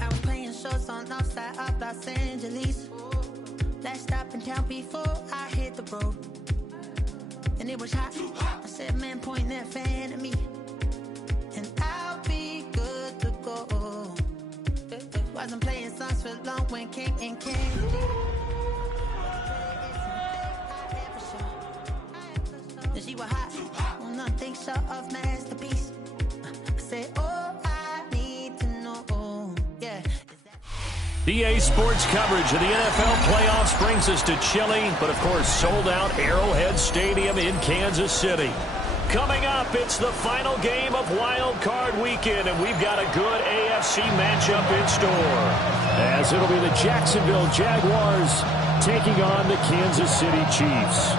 I was playing shows on outside of Los Angeles. Last stop in town before I hit the road. And it was hot. I said, man, point that fan at me. And I'll be good to go. Wasn't playing songs for long when came in Candy. And she was hot. Well, nothing short of masterpiece. I said, oh, I need to know. Yeah. EA Sports coverage of the NFL playoffs brings us to chilly, but of course sold out Arrowhead Stadium in Kansas City. Coming up, it's the final game of Wild Card Weekend, and we've got a good AFC matchup in store, as it'll be the Jacksonville Jaguars taking on the Kansas City Chiefs.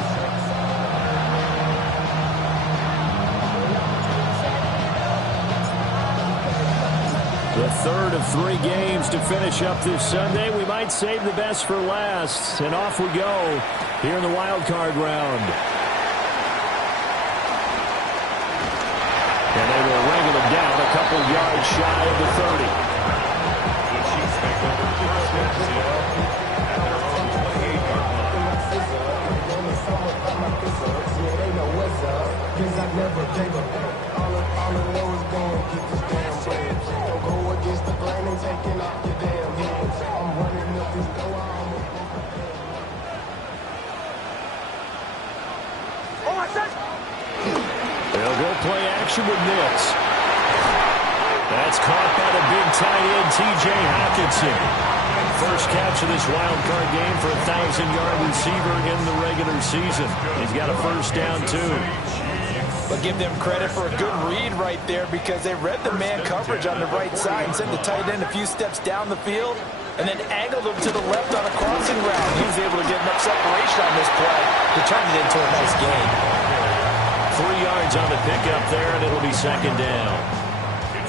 The third of 3 games to finish up this Sunday. We might save the best for last, and off we go here in the Wild Card round. And they will wrangle him down a couple yards shy of the 30. The Chiefs make over the first and 10 at their own 28-yard line. They'll go play action with Nix. That's caught by the big tight end, T.J. Hawkinson. First catch of this wild card game for a 1,000-yard receiver in the regular season. He's got a first down, too. But give them credit for a good read right there, because they read the man coverage on the right side and sent the tight end a few steps down the field and then angled him to the left on a crossing route. He was able to get enough separation on this play to turn it into a nice gain. 3 yards on the pickup there, and it'll be second down.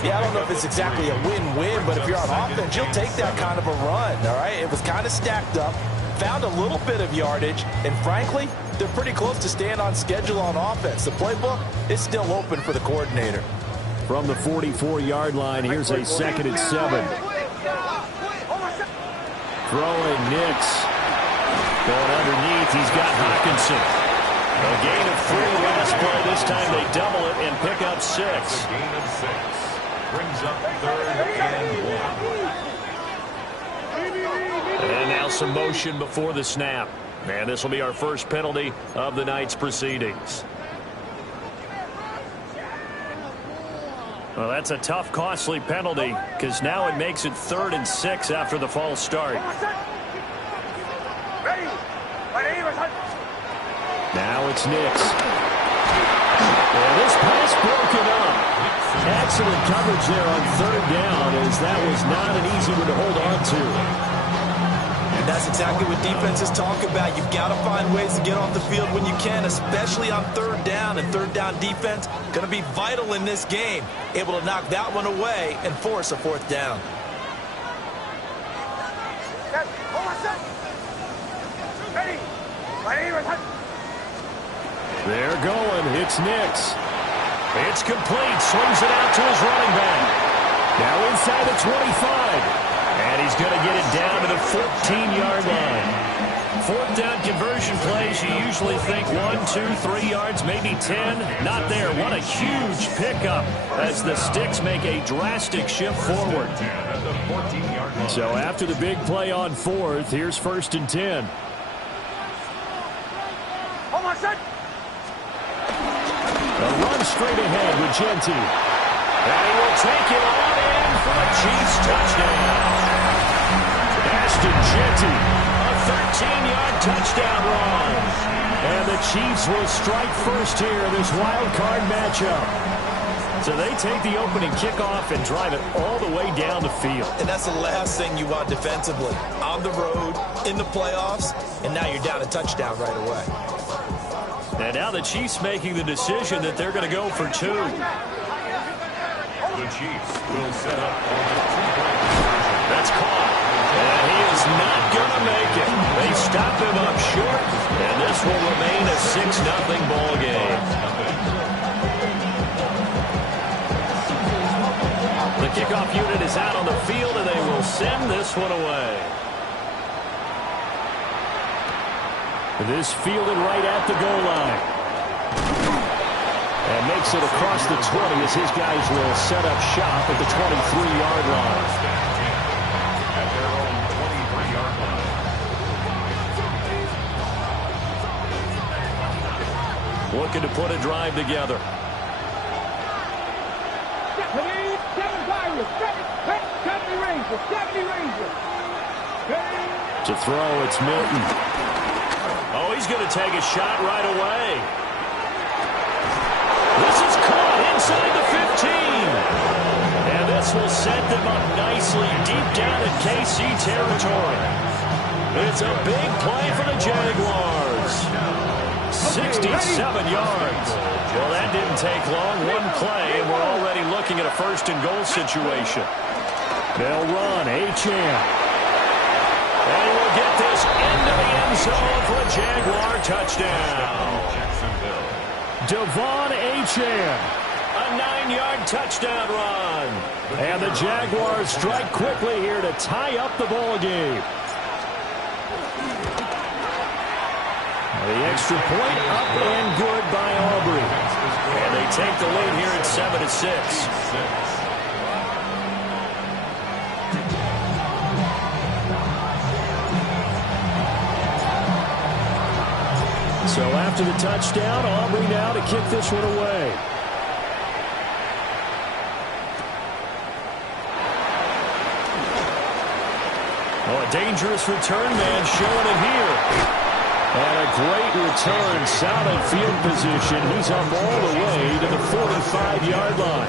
Yeah, I don't know if it's exactly a win-win, but if you're on offense, you'll take that kind of a run, all right? It was kind of stacked up, found a little bit of yardage, and frankly, they're pretty close to staying on schedule on offense. The playbook is still open for the coordinator. From the 44-yard line, here's a 2nd and 7. Throwing Nix. Going underneath, he's got Hawkinson. A gain of 3 last play. This time they double it and pick up 6. Gain of 6. Brings up 3rd and 1. And now some motion before the snap. And this will be our first penalty of the night's proceedings. Well, that's a tough, costly penalty, because now it makes it 3rd and 6 after the false start. Now it's Nix. And this pass broken up. Excellent coverage there on 3rd down, as that was not an easy one to hold on to. And that's exactly what defenses talk about. You've got to find ways to get off the field when you can, especially on 3rd down. And 3rd down defense going to be vital in this game. Able to knock that one away and force a 4th down. They're going. It's Nix. It's complete. Swings it out to his running back. Now inside the 25. And he's going to get it down to the 14-yard line. 4th down conversion plays, you usually think 1, 2, 3 yards, maybe 10. Not there. What a huge pickup as the Sticks make a drastic shift forward. So after the big play on 4th, here's 1st and 10. A run straight ahead with Genty. And he will take it on in for a Chiefs touchdown. Ashton Genty, a 13-yard touchdown run. And the Chiefs will strike first here in this wild card matchup. So they take the opening kickoff and drive it all the way down the field. And that's the last thing you want defensively. On the road, in the playoffs, and now you're down a touchdown right away. And now the Chiefs making the decision that they're going to go for 2. The Chiefs will set up on the 2-point. That's caught. And he is not going to make it. They stop him up short, and this will remain a 6-0 ball game. kickoff unit is out on the field, and they will send this one away. This fielded right at the goal line. And makes it across the 20 as his guys will set up shop at the 23-yard line. At their own 23-yard line. Looking to put a drive together. To throw, it's Milton. Oh, he's going to take a shot right away. This is caught inside the 15. And this will set them up nicely deep down in KC territory. It's a big play for the Jaguars. 67 yards. Well, that didn't take long. One play, and we're already looking at a first-and-goal situation. They'll run. Achane. And we'll get this into the end zone for a Jaguar touchdown. Devon Achane. A 9-yard touchdown run. And the Jaguars strike quickly here to tie up the ball game. The extra point up and good by Aubrey. And they take the lead here at 7-6. So after the touchdown, Aubrey now to kick this one away. Oh, a dangerous return man showing it here. And a great return, solid field position. He's up all the way to the 45-yard line.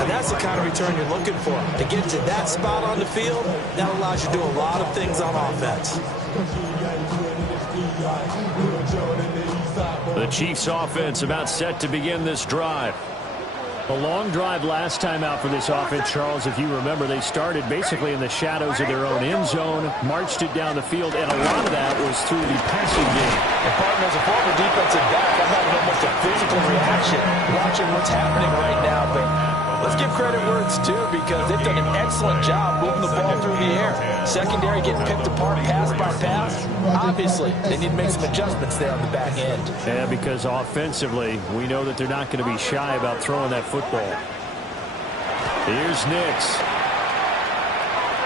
And that's the kind of return you're looking for. To get to that spot on the field, that allows you to do a lot of things on offense. The Chiefs offense about set to begin this drive. A long drive last time out for this offense, Charles. If you remember, they started basically in the shadows of their own end zone, marched it down the field, and a lot of that was through the passing game. And partner, as a former defensive back, I'm having almost a physical reaction watching what's happening right now. But let's give credit where it's due, because they've done an excellent job moving the ball through the air. Secondary getting picked apart pass by pass. Obviously, they need to make some adjustments there on the back end. Yeah, because offensively, we know that they're not going to be shy about throwing that football. Here's Nix.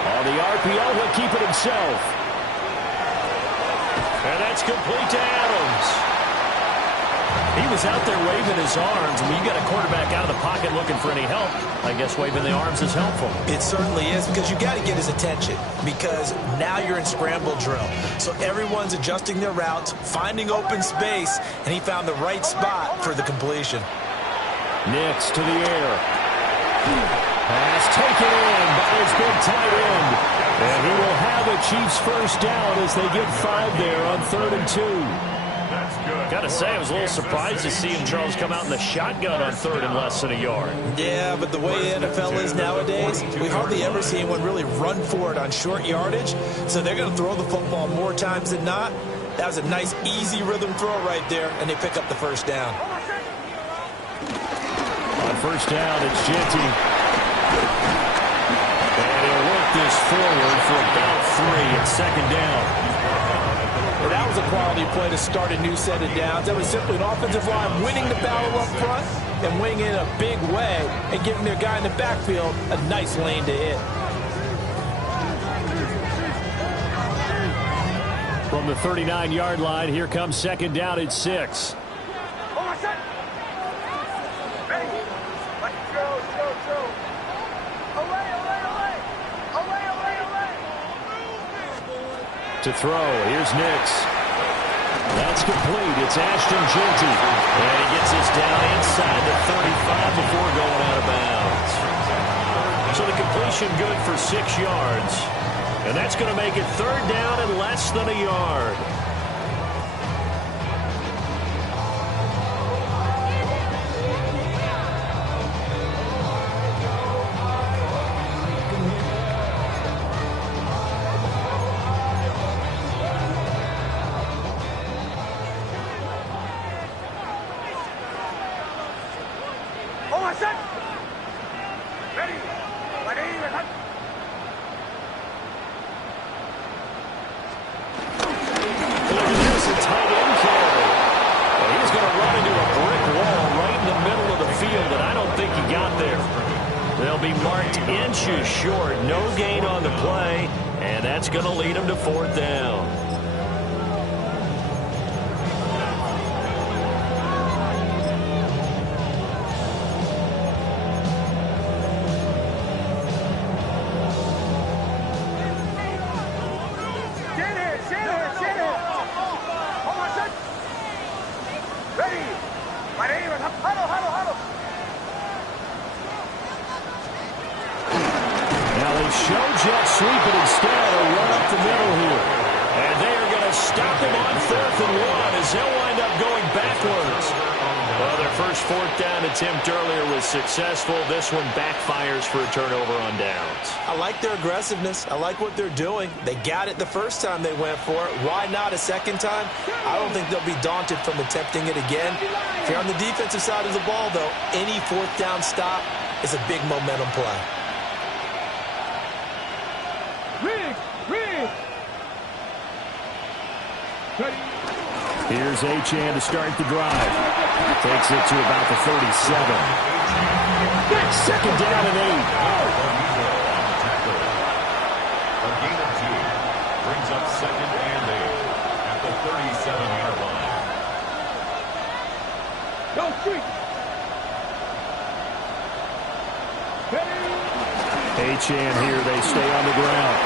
On the RPO, he'll keep it himself. And that's complete to Adams. He was out there waving his arms. When you got a quarterback out of the pocket looking for any help, I guess waving the arms is helpful. It certainly is, because you got to get his attention, because now you're in scramble drill. So everyone's adjusting their routes, finding open space, and he found the right spot for the completion. Nix to the air. Pass taken in by his big tight end. And he will have a Chiefs first down as they get 5 there on 3rd and 2. Gotta say, I was a little surprised to see him, Charles, come out in the shotgun on 3rd and less than a yard. Yeah, but the way the NFL is nowadays, we hardly ever see anyone really run for it on short yardage. So they're going to throw the football more times than not. That was a nice, easy rhythm throw right there, and they pick up the first down. On first down, it's Genty. And he'll work this forward for about 3 at 2nd down. Well, that was a quality play to start a new set of downs. That was simply an offensive line winning the battle up front and winning it in a big way and giving their guy in the backfield a nice lane to hit. From the 39-yard line, here comes 2nd down at 6. To throw, here's Nix. That's complete. It's Ashton Genty. And he gets this down inside the 35 before going out of bounds. So the completion good for 6 yards. And that's going to make it 3rd down and less than a yard. Ready? Look at this, a tight end carry. Well, he's going to run into a brick wall right in the middle of the field, and I don't think he got there. They'll be marked inches short. No gain on the play, and that's going to lead him to fourth down. Sweep it instead or run up the middle here. And they are going to stop him on 4th and 1 as they'll wind up going backwards. Well, their first fourth down attempt earlier was successful. This one backfires for a turnover on downs. I like their aggressiveness. I like what they're doing. They got it the first time they went for it. Why not a second time? I don't think they'll be daunted from attempting it again. If you're on the defensive side of the ball, though, any fourth down stop is a big momentum play. Here's Achane to start the drive. Takes it to about the 37. Second down and 8. A gain of 2 brings up second and 8 at the 37-yard line. Go street. Achane here, they stay on the ground.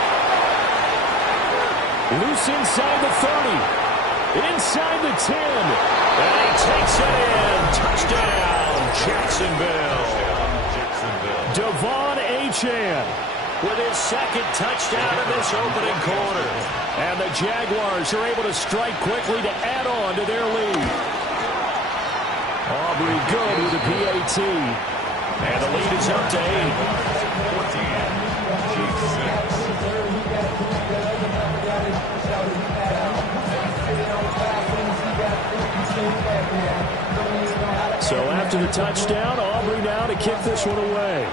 Loose inside the 30. Inside the 10. And he takes it in. Touchdown, Jacksonville. Devon Achane with his second touchdown in this opening quarter. And the Jaguars are able to strike quickly to add on to their lead. Aubrey good with the PAT. And the lead is up to 8. 14, G6. So after the touchdown, Aubrey now to kick this one away.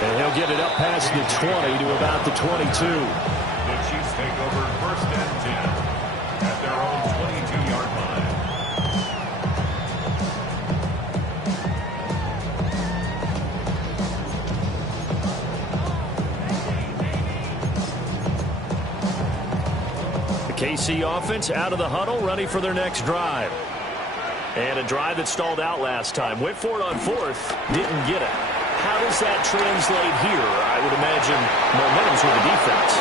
And he'll get it up past the 20 to about the 22. The Chiefs take over first and 10 at their own 22-yard line. KC offense out of the huddle, ready for their next drive. And a drive that stalled out last time. Went for it on 4th, didn't get it. How does that translate here? I would imagine momentum's with the defense.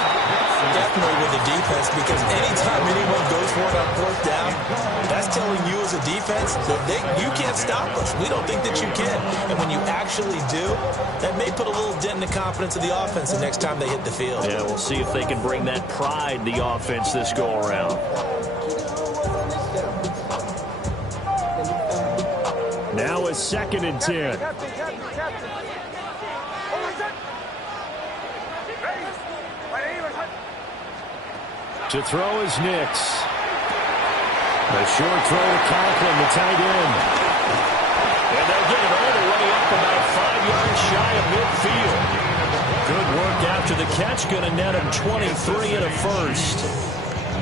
Definitely with the defense, because anytime anyone goes for it on 4th down, that's telling you as a defense that you can't stop us. We don't think that you can. And when you actually do, that may put a little dent in the confidence of the offense the next time they hit the field. Yeah, we'll see if they can bring that pride, the offense, this go-around. Now a 2nd and 10. To throw is Nix. A short throw to Conklin, the tight end. And they'll get it all the way up about 5 yards shy of midfield. Good work after the catch. Going to net him 23 and a first.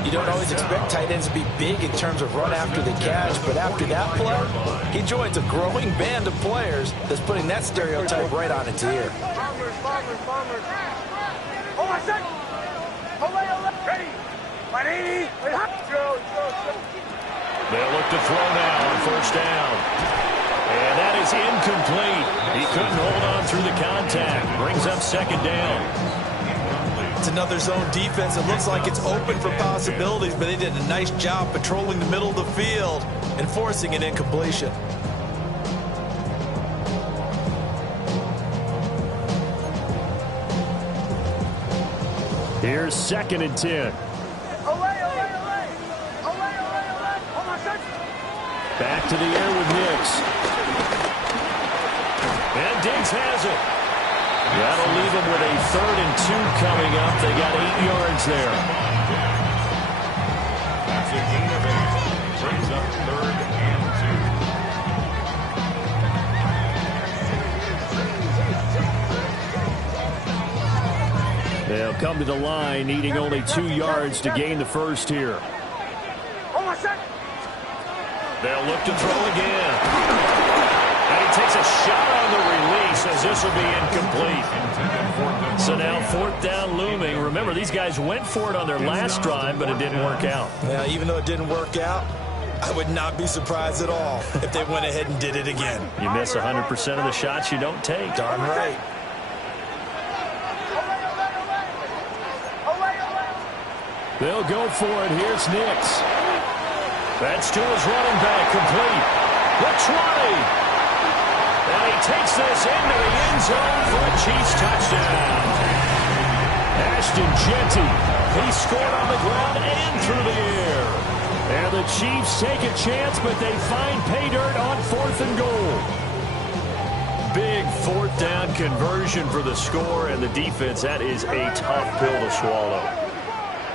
You don't always expect tight ends to be big in terms of run after the catch, but after that play, he joins a growing band of players that's putting that stereotype right on its ear. They'll look to throw now on first down. And that is incomplete. He couldn't hold on through the contact. Brings up second down. It's another zone defense. It looks like it's open for possibilities, but they did a nice job patrolling the middle of the field and forcing an incompletion. Here's 2nd and 10. Back to the air with Nix. And Diggs has it. That'll leave them with a 3rd and 2 coming up. They got 8 yards there. That's a gain of 8. Brings up 3rd and 2. They'll come to the line, needing only 2 yards to gain the first here. They'll look to throw again. And he takes a shot on the release as this will be incomplete. So now 4th down looming. Remember, these guys went for it on their last drive, but it didn't work out. Yeah, even though it didn't work out, I would not be surprised at all if they went ahead and did it again. You miss 100% of the shots you don't take. Darn right. They'll go for it. Here's Nix. That's to his running back, complete. The 20. And he takes this into the end zone for a Chiefs touchdown. Ashton Jeanty, he scored on the ground and through the air. And the Chiefs take a chance, but they find pay dirt on 4th and goal. Big 4th down conversion for the score, and the defense, that is a tough pill to swallow.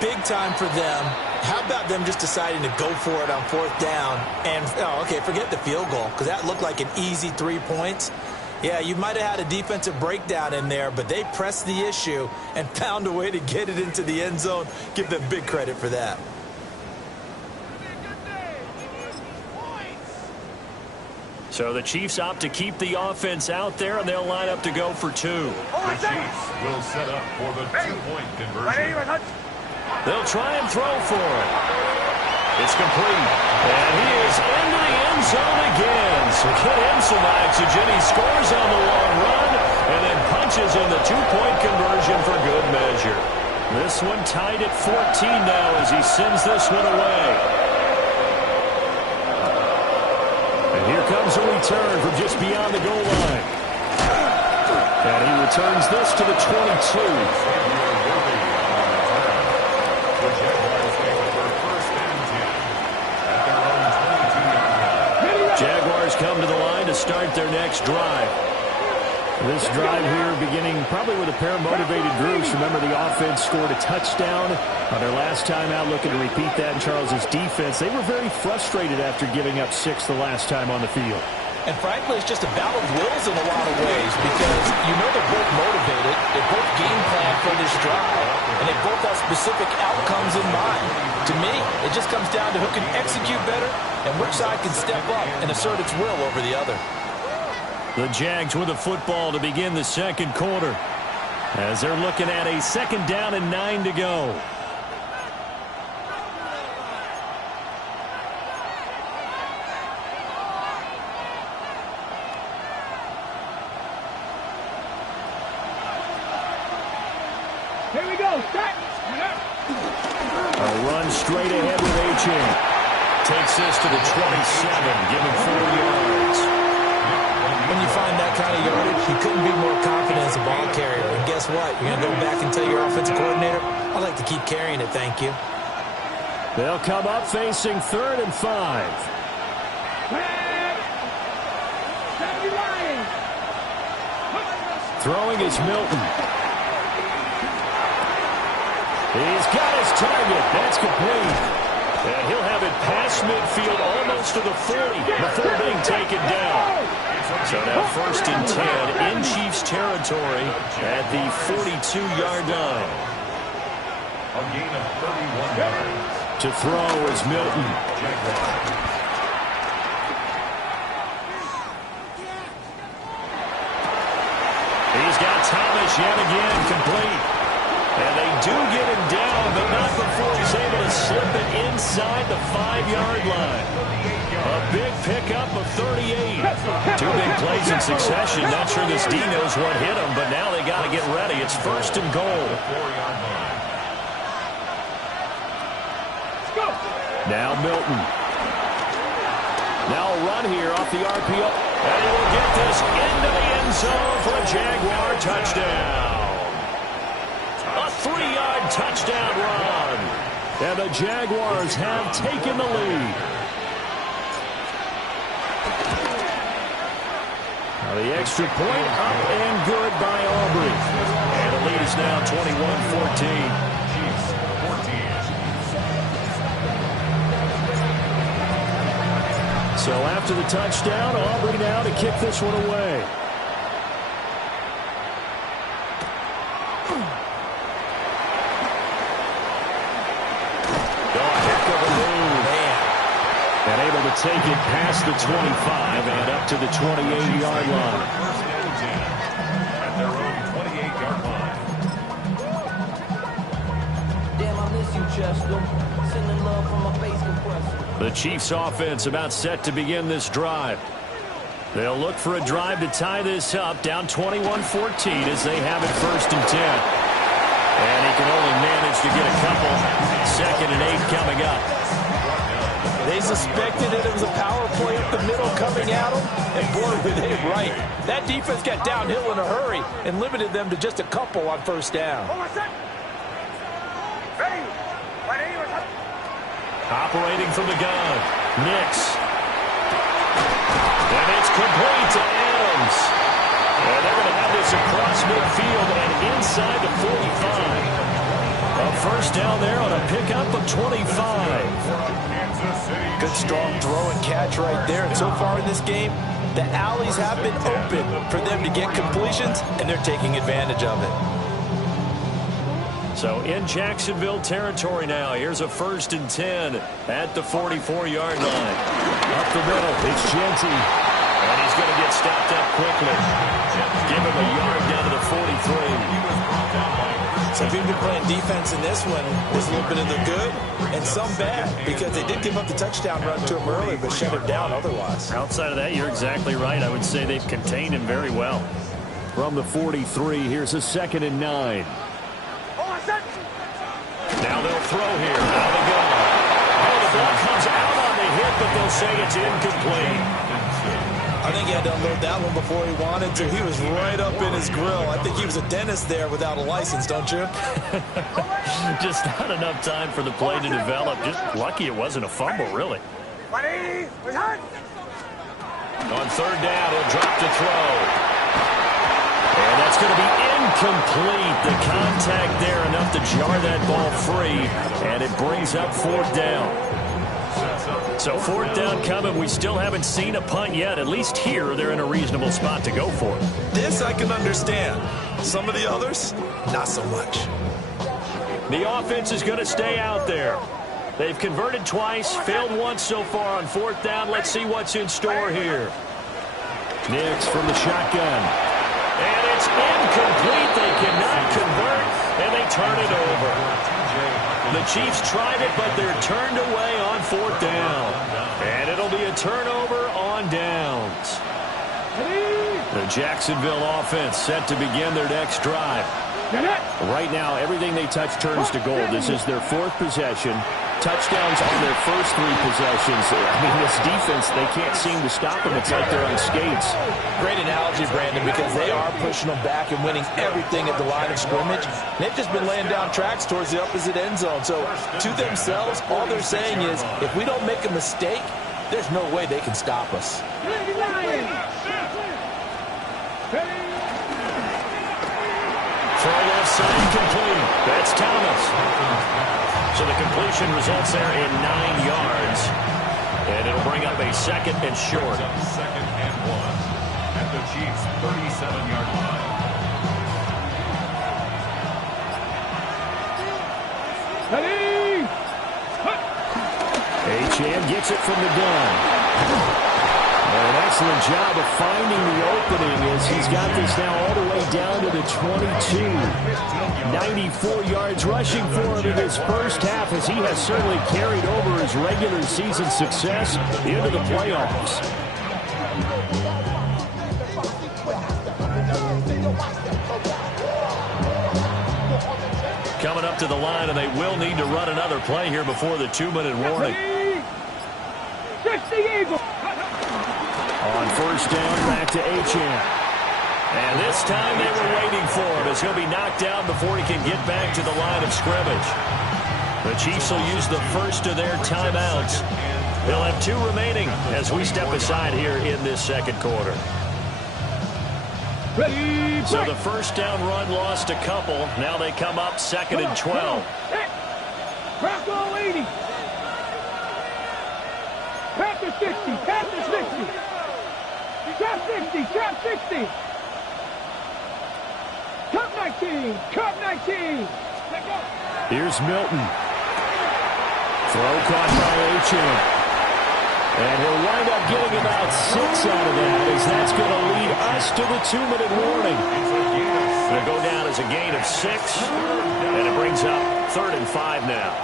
Big time for them. How about them just deciding to go for it on 4th down and, okay, forget the field goal because that looked like an easy 3 points. Yeah, you might have had a defensive breakdown in there, but they pressed the issue and found a way to get it into the end zone. Give them big credit for that. So the Chiefs opt to keep the offense out there, and they'll line up to go for 2. The Chiefs will set up for the 2-point conversion. They'll try and throw for it. It's complete. And he is into the end zone again. So get him some oxygen. He scores on the long run and then punches in the 2-point conversion for good measure. This one tied at 14 now as he sends this one away. And here comes a return from just beyond the goal line. And he returns this to the 22. Jaguars come to the line to start their next drive. This drive here beginning probably with a pair of motivated groups. Remember, the offense scored a touchdown on their last time out, looking to repeat that in Charles's defense. They were very frustrated after giving up 6 the last time on the field. And frankly, it's just a battle of wills in a lot of ways because you know they're both motivated, they both game plan for this drive, and they both have specific outcomes in mind. To me, it just comes down to who can execute better and which side can step up and assert its will over the other. The Jags with the football to begin the second quarter as they're looking at a 2nd down and 9 to go. Here we go. Start. A run straight ahead with A-Chain. Takes this to the 27, give him 4 yards. When you find that kind of yardage, you couldn't be more confident as a ball carrier. And guess what? You're going to go back and tell your offensive coordinator, I'd like to keep carrying it, thank you. They'll come up facing 3rd and 5. Throwing is Milton. He's got his target. That's complete. And he'll have it past midfield almost to the 40 before being taken down. So now 1st and 10 in Chiefs territory at the 42-yard line. A gain of 31 yards. To throw is Milton. He's got Thomas yet again complete. And they do get him down, but not before he's able to slip it inside the 5-yard line. A big pickup of 38. 2 big plays in succession. Not sure this D knows what hit him, but now they got to get ready. It's 1st and goal. Now Milton. Now a run here off the RPO. And he will get this into the end zone for a Jaguar touchdown. A 3-yard touchdown run. And the Jaguars have taken the lead. Now the extra point up and good by Aubrey. And the lead is now 21-14. So after the touchdown, Aubrey now to kick this one away. And able to take it past the 25 and up to the 28-yard line. First and 10 at their own 28-yard line. Damn, I miss you, Chester. Sending love from my face compressor. The Chiefs offense about set to begin this drive. They'll look for a drive to tie this up, down 21-14 as they have it first and 10. And he can only manage to get a couple. 2nd and 8 coming up. They suspected that it was a power play up the middle coming at them, and boy, were they right. That defense got downhill in a hurry and limited them to just a couple on first down. Operating from the gun, Nix. And it's complete to Adams. And they're going to have this across midfield and inside the 45. A first down there on a pickup of 25. Good strong throw and catch right there. And so far in this game, the alleys have been open for them to get completions, and they're taking advantage of it. So in Jacksonville territory now. Here's a 1st and 10 at the 44-yard line. Up the middle, it's Genty. And he's going to get stopped up quickly. Give him a yard down to the 43. So if you've been playing defense in this one, there's a little bit of the good and some bad, because they did give up the touchdown run to him early, but shut him down otherwise. Outside of that, you're exactly right. I would say they've contained him very well. From the 43, here's a 2nd and 9. Now they'll throw here. Now they go. Oh, the ball comes out on the hit, but they'll say it's incomplete. I think he had to unload that one before he wanted to. He was right up in his grill. I think he was a dentist there without a license, don't you? Just not enough time for the play to develop. Just lucky it wasn't a fumble, really. On 3rd down, he'll drop to throw. And that's going to be incomplete. The contact there enough to jar that ball free. And it brings up 4th down. So 4th down coming. We still haven't seen a punt yet. At least here, they're in a reasonable spot to go for it. This I can understand. Some of the others, not so much. The offense is going to stay out there. They've converted twice, failed once so far on 4th down. Let's see what's in store here. Nix from the shotgun. And it's incomplete. They cannot convert, and they turn it over. The Chiefs tried it, but they're turned away on 4th down. And it'll be a turnover on downs. The Jacksonville offense set to begin their next drive. Right now, everything they touch turns to gold. This is their 4th possession. Touchdowns on their first 3 possessions. I mean, this defense, they can't seem to stop them. It's like they're on skates. Great analogy, Brandon, because they are pushing them back and winning everything at the line of scrimmage. They've just been laying down tracks towards the opposite end zone. So to themselves, all they're saying is, if we don't make a mistake, there's no way they can stop us. Throw left side complete. That's Thomas. So the completion results there in 9 yards. And it'll bring up a 2nd and short. 2nd and 1 at the Chiefs' 37-yard line. Achane gets it from the gun. And an excellent job of finding the opening as he's got this now all the way down to the 22. 94 yards rushing for him in his first half, as he has certainly carried over his regular season success into the playoffs. Coming up to the line, and they will need to run another play here before the 2-minute warning. On first down, back to Achane. And this time they were waiting for him, as he'll be knocked down before he can get back to the line of scrimmage. The Chiefs will use the first of their timeouts. They'll have 2 remaining as we step aside here in this 2nd quarter. So the first down run lost a couple. Now they come up 2nd and 12. Pass to 60. Pass to 60. Trap 60. Trap 60. Cup 19. Cup 19. Let go. Here's Milton. Throw caught by Achane. And he'll wind up getting about 6 out of that, as that's going to lead us to the 2-minute warning. It'll go down as a gain of 6, and it brings up 3rd and 5 now.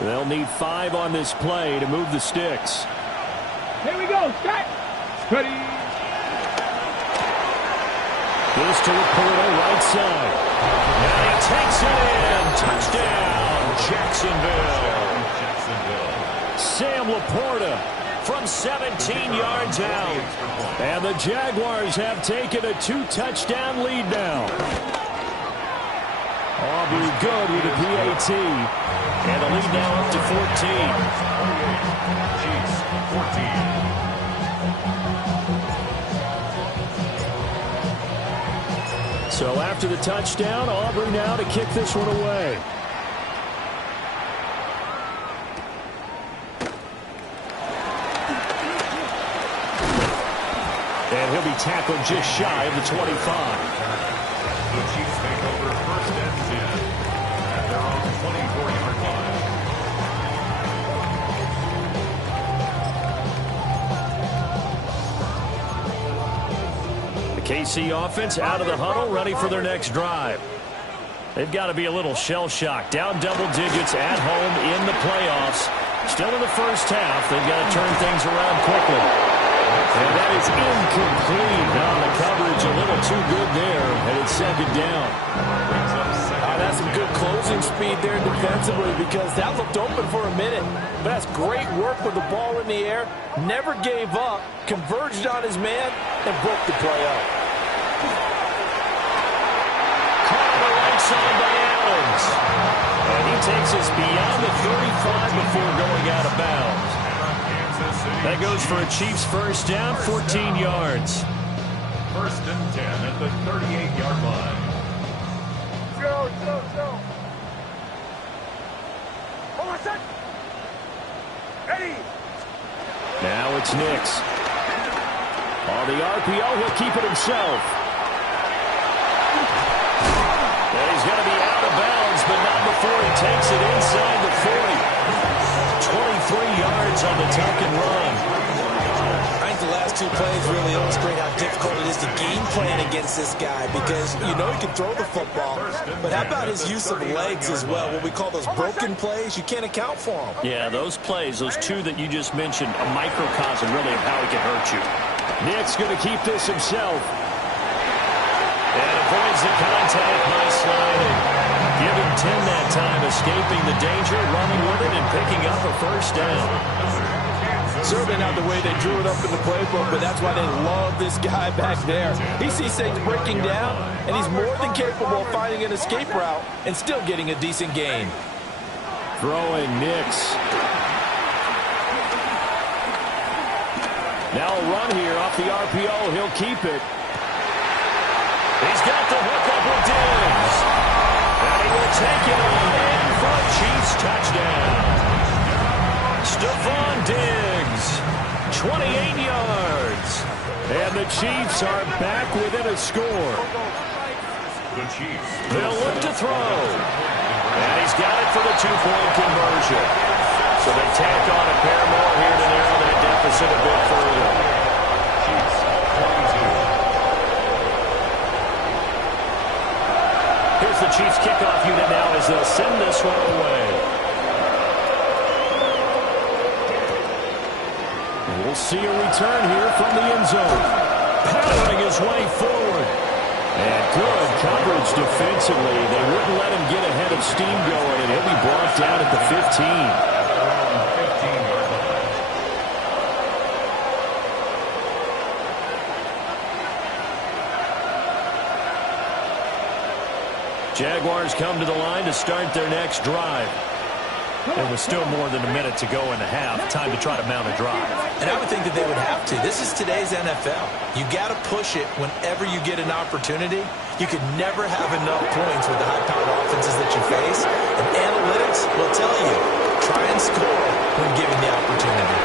They'll need 5 on this play to move the sticks. Here we go. Start. Ready. Goes to Laporta, right side. And he takes it in. Touchdown, Jacksonville. Sam Laporta from 17 yards out. And the Jaguars have taken a 2-touchdown lead now. Aubrey good with a PAT. And the lead now up to 14. Chiefs, 14. So after the touchdown, Aubrey now to kick this one away. And he'll be tackled just shy of the 25. The Chiefs take over 1st and 10 at their own 24-yard line. KC offense out of the huddle, ready for their next drive. They've got to be a little shell-shocked. Down double digits at home in the playoffs. Still in the first half. They've got to turn things around quickly. And that is incomplete. Now the coverage a little too good there, and it's 2nd down. That's some good closing speed there defensively, because that looked open for a minute. But that's great work with the ball in the air. Never gave up, converged on his man, and broke the play up. Caught on the right side by Adams. And he takes us beyond the 35 before going out of bounds. That goes for a Chiefs first down, 14 yards. 1st and 10 at the 38-yard line. Go. Hold on, set. Ready. Now it's Nix. On the RPO, he'll keep it himself. And he's going to be out of bounds, but not before he takes it inside the 40. 23 yards on the tuck and run. I think the last 2 plays really illustrate how difficult it is to game plan against this guy, because you know he can throw the football, but how about his use of legs as well? What we call those broken plays, you can't account for them. Yeah, those plays, those 2 that you just mentioned, a microcosm really of how he can hurt you. Nick's going to keep this himself. And avoids the contact by sliding. Give him 10 that time, escaping the danger, running with it, and picking up a first down. Certainly not the way they drew it up in the playbook, but that's why they love this guy back there. He sees things breaking down, and he's more than capable of finding an escape route and still getting a decent gain. Throwing Nix. Now a run here off the RPO. He'll keep it. He's got the hook up with Diggs. And he will take it on in for a Chiefs touchdown. Stephon Diggs, 28 yards. And the Chiefs are back within a score. The Chiefs. They'll look to throw. And he's got it for the 2-point conversion. So they tack on a pair more here to narrow that deficit a bit further. Chiefs, 22. Here's the Chiefs kickoff unit now as they'll send this one away. And we'll see a return here from the end zone. Powering his way forward. And good coverage defensively. They wouldn't let him get ahead of steam going, and he'll be brought down at the 15. Jaguars come to the line to start their next drive. There was still more than a minute to go in the half. Time to try to mount a drive. And I would think that they would have to. This is today's NFL. You got to push it whenever you get an opportunity. You could never have enough points with the high-powered offenses that you face. And analytics will tell you, try and score when given the opportunity.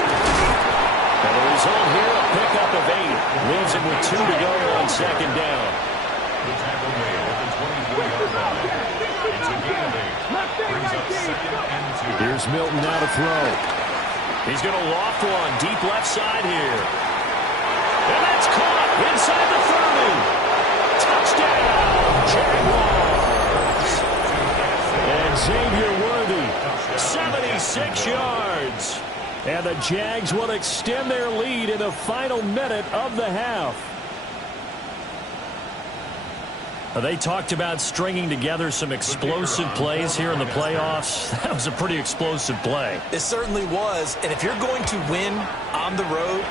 And the result here, a pickup of 8. Leaves him with 2 to go on second down. The tackle made at the 24-yard line. It's a gain of 8. Brings up 2nd and 2. Here's Milton now to throw. He's going to loft one deep left side here. And that's caught inside the 30. Touchdown, Jaguars. And Xavier Worthy, 76 yards. And the Jags will extend their lead in the final minute of the half. They talked about stringing together some explosive plays here in the playoffs. That was a pretty explosive play. It certainly was. And if you're going to win on the road,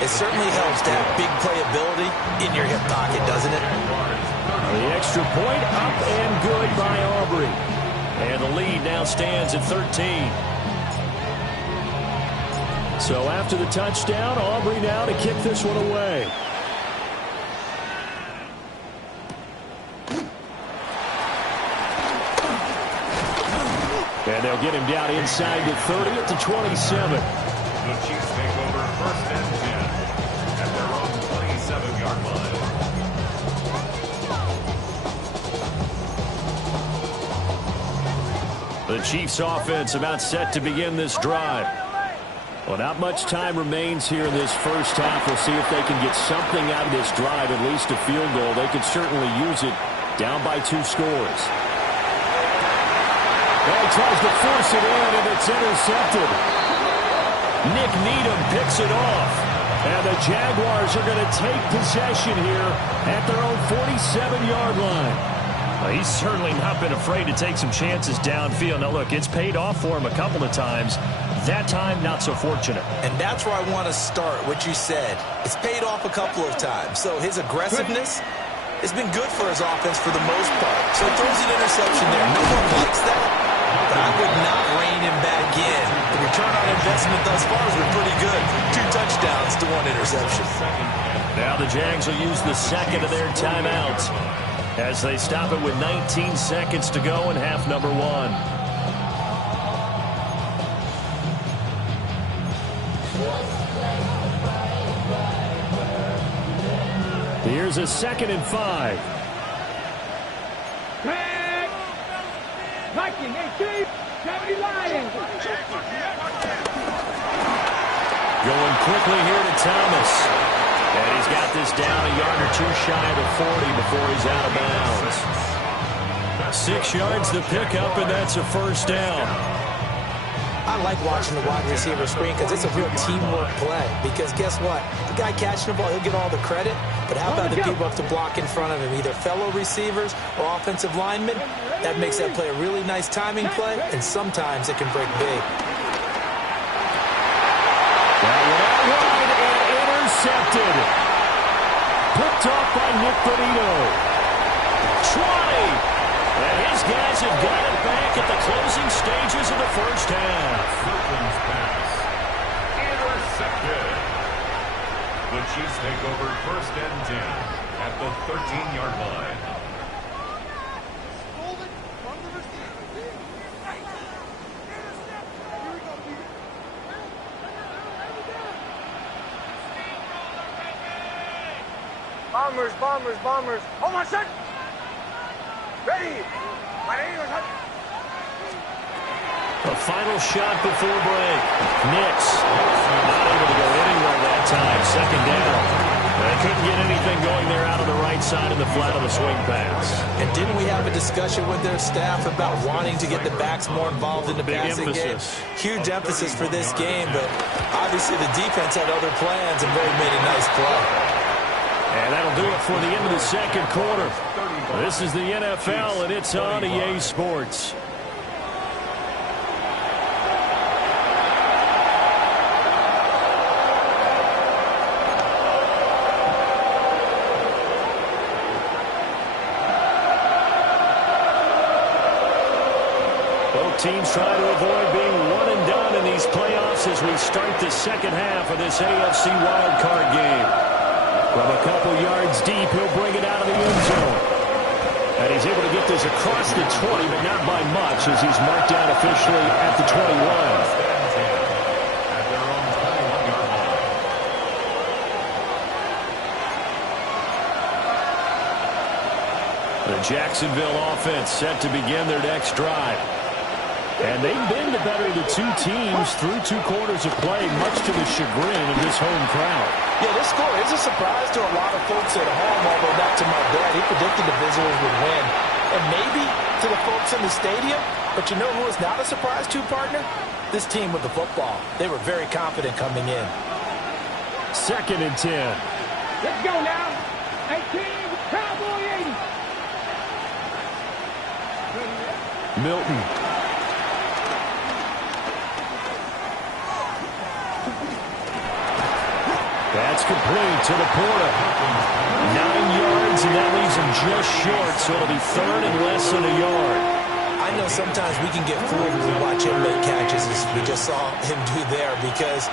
it certainly helps to have big playability in your hip pocket, doesn't it? The extra point up and good by Aubrey. And the lead now stands at 13. So after the touchdown, Aubrey now to kick this one away. And they'll get him down inside the 30 at the 27. The Chiefs take over 1st and 10 at their own 27-yard line. The Chiefs offense about set to begin this drive. Well, not much time remains here in this first half. We'll see if they can get something out of this drive, at least a field goal. They could certainly use it down by 2 scores. He tries to force it in, and it's intercepted. Nick Needham picks it off. And the Jaguars are going to take possession here at their own 47-yard line. Well, he's certainly not been afraid to take some chances downfield. Now, look, it's paid off for him a couple of times. That time, not so fortunate. And that's where I want to start, what you said. It's paid off a couple of times. So his aggressiveness has been good for his offense for the most part. So he throws an interception there. No one likes that. But I would not rein him back in. The return on investment thus far has been pretty good. 2 touchdowns to 1 interception. Now the Jags will use the second of their timeouts as they stop it with 19 seconds to go in half number 1. Here's a 2nd and 5. Viking, 18, 70 Lions. Going quickly here to Thomas. And he's got this down a yard or 2 shy of the 40 before he's out of bounds. 6 yards the pickup, and that's a first down. I like watching the wide receiver screen because it's a real teamwork play. Because guess what? The guy catching the ball, he'll get all the credit. But how about the people up to block in front of him, either fellow receivers or offensive linemen? That makes that play a really nice timing play, and sometimes it can break big. That one out wide and intercepted. Picked off by Nick Bonito. 20. And his guys have got it back at the closing stages of the first half. Wilkins pass. Intercepted. The Chiefs take over 1st and 10 at the 13-yard line. Bombers, bombers, bombers. Hold on, son. Ready. My name is... A final shot before break. Nix not able to go anywhere that time. 2nd down. They couldn't get anything going there out on the right side of the flat of the swing pass. And didn't we have a discussion with their staff about wanting to get the backs more involved in the passing game? Huge emphasis for this game, but obviously the defense had other plans and really made a nice play. And that'll do it for the end of the second quarter. This is the NFL, and it's on EA Sports. teams trying to avoid being one and done in these playoffs as we start the second half of this AFC wildcard game. From a couple yards deep, he'll bring it out of the end zone. And he's able to get this across the 20, but not by much as he's marked down officially at the 21. The Jacksonville offense set to begin their next drive. And they've been the better of the two teams through 2 quarters of play, much to the chagrin of this home crowd. Yeah, this score is a surprise to a lot of folks at home, although not to my dad. He predicted the visitors would win. And maybe to the folks in the stadium. But you know who is not a surprise to, partner? This team with the football. They were very confident coming in. 2nd and 10. Let's go now. 18, Cowboy 80. Milton. That's complete to Laporta. 9 yards, and that leaves him just short, so it'll be 3rd and less than a yard. I know sometimes we can get fooled when we watch him make catches, as we just saw him do there, because